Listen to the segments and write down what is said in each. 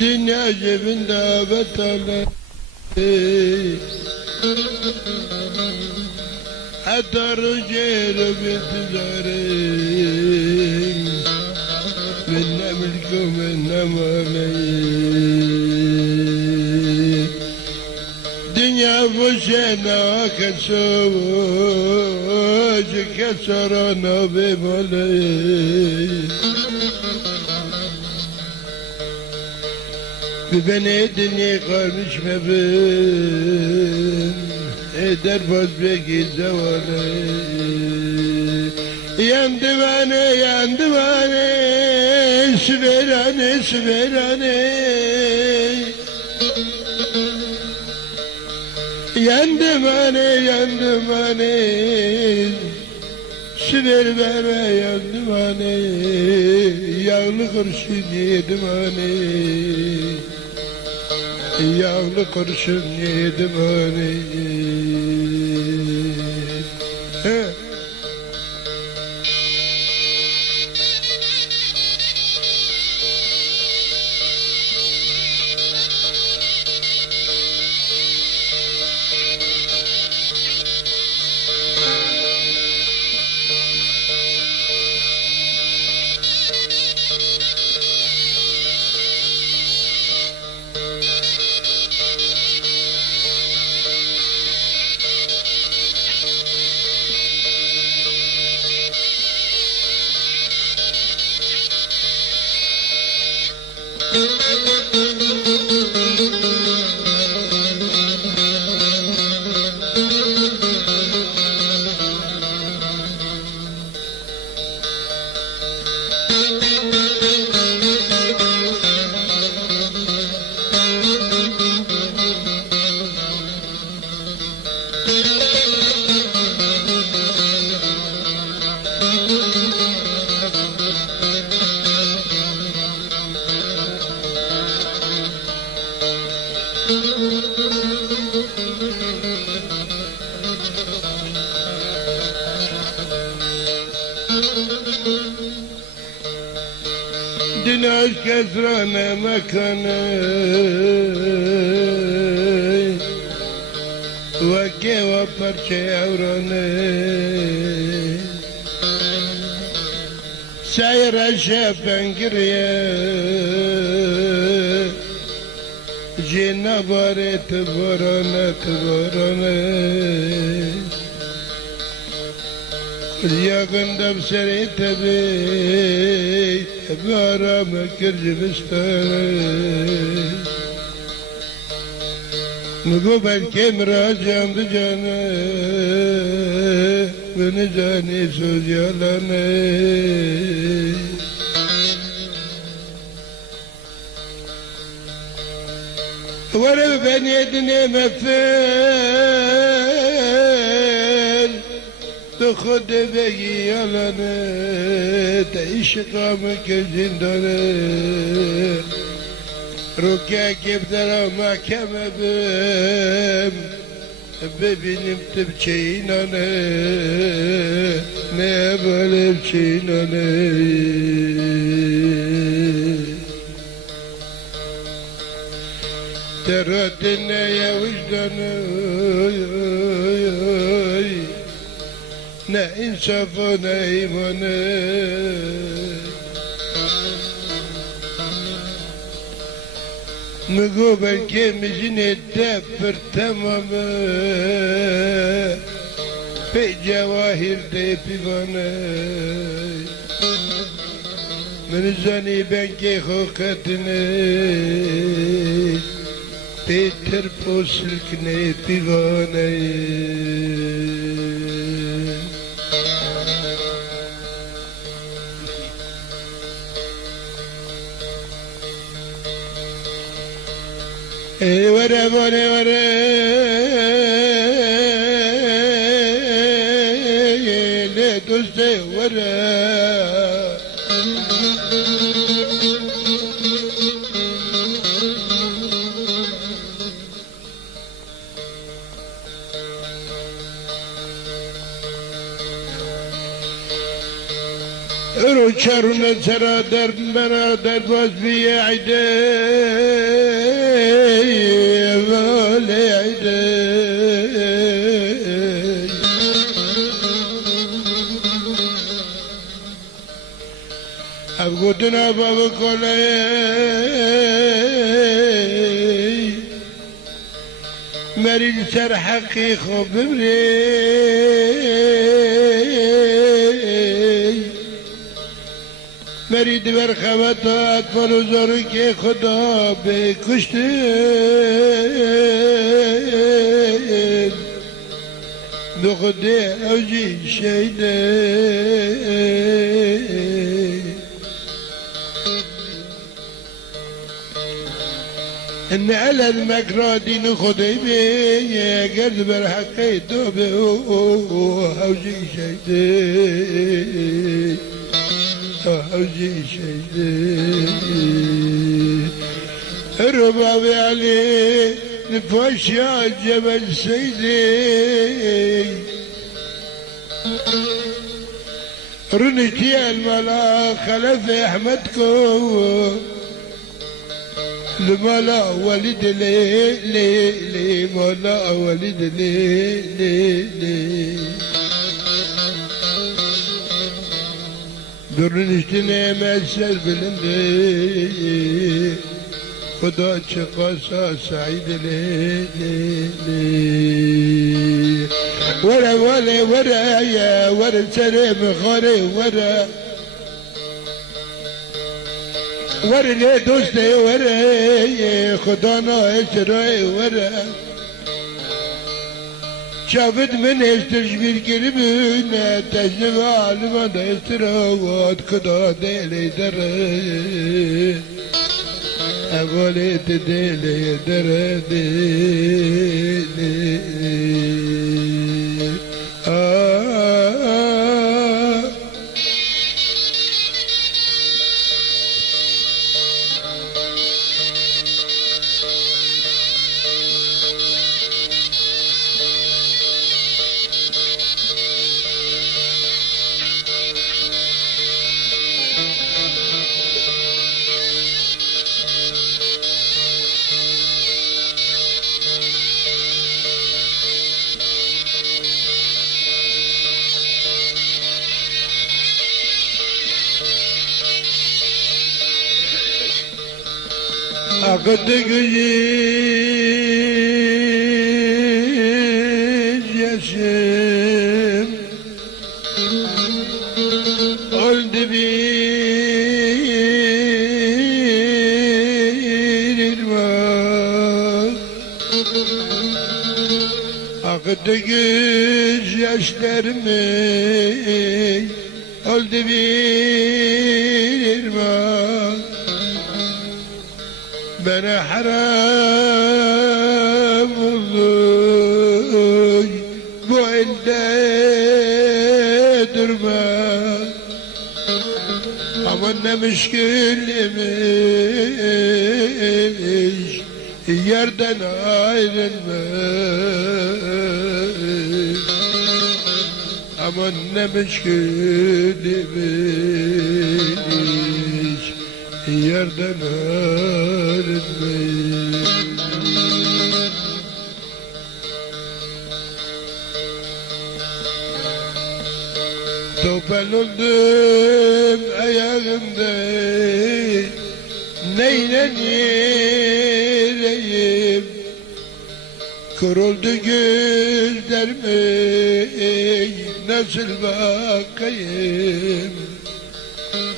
Dünya cebinde betale hatta rücer bitizarim minne milku minne maley dünya boşena kesoj kesarana bemaley beni dünya kalmış mebin eder bozbeki zavale yandı bana süverane yandı bana süver bana yandı bana yağlı kurşun yedim bana yağlı kurşun yedim hani. Dün aşk esrane mekanı Vake ve parça evranı Sayra şefen giriye Cina baret varana Yakında bseri tabi Barama kircimistan Nugu belki miracamdı canı Beni cani söz yalanı Varı beni edine mefel خود بگی یالانه تا عشقم که زندانه رو که در محکمه بم ببینیم تب چینانه نه بالب چینانه تراتنه یا وجدانه ne insafı ne imanı Mügu belki mizine bir tamamı Pe cevahirde pivanı Menzani benki hukatını Peter posilkne pivanı Vere ne doste vere رو چرون سرا در مرا در باز بیعده ولی عده اب گوتنا بابا کلی مرید سر حقی خوب ببری مرید بر خواتات پلوزارو که خدا بکشته دو خده اوجی شیده ان على المكرادي نخدي بي قرد برحقي دوبي اوجي شيدي اوجي شيدي الربابي علي نفوش يا جبل سيدي رنتي الملا خلف احمدكم لمالا ولد لي لي لي مالا ولد لي لي لي درنشتني مسر بلندي خدا شقاسا سعيد لي لي لي ورا ورا ورا يا ورا سرم خاري ورا ورا دوستي ورا خدا نايسرائي ورا شافت من استشبير كربنا تجنب عالمان استراوات خدا ديلي در أولي تديلي در ديلي عقد جيش يشم قلد بير الماء عقد جيش يشترمي قلد بير الماء بنا حرام الله بعد درما عملنا مشكل مش يردن عين الماء عملنا مشكل مش يردن Topalıldım ayağımda neylen yereyim Kuruldu gözlerime nasıl bakayım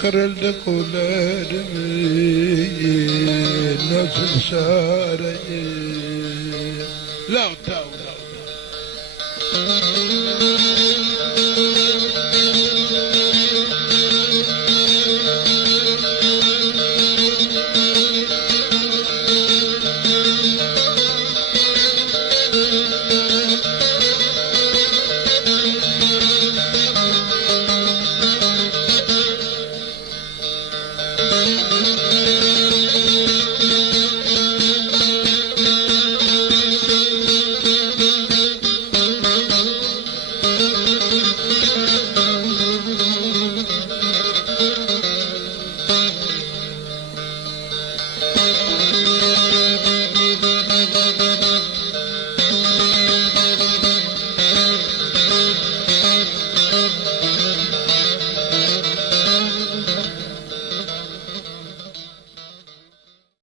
Kırıldı kollarımı nasıl sarayım Lav tav lav tav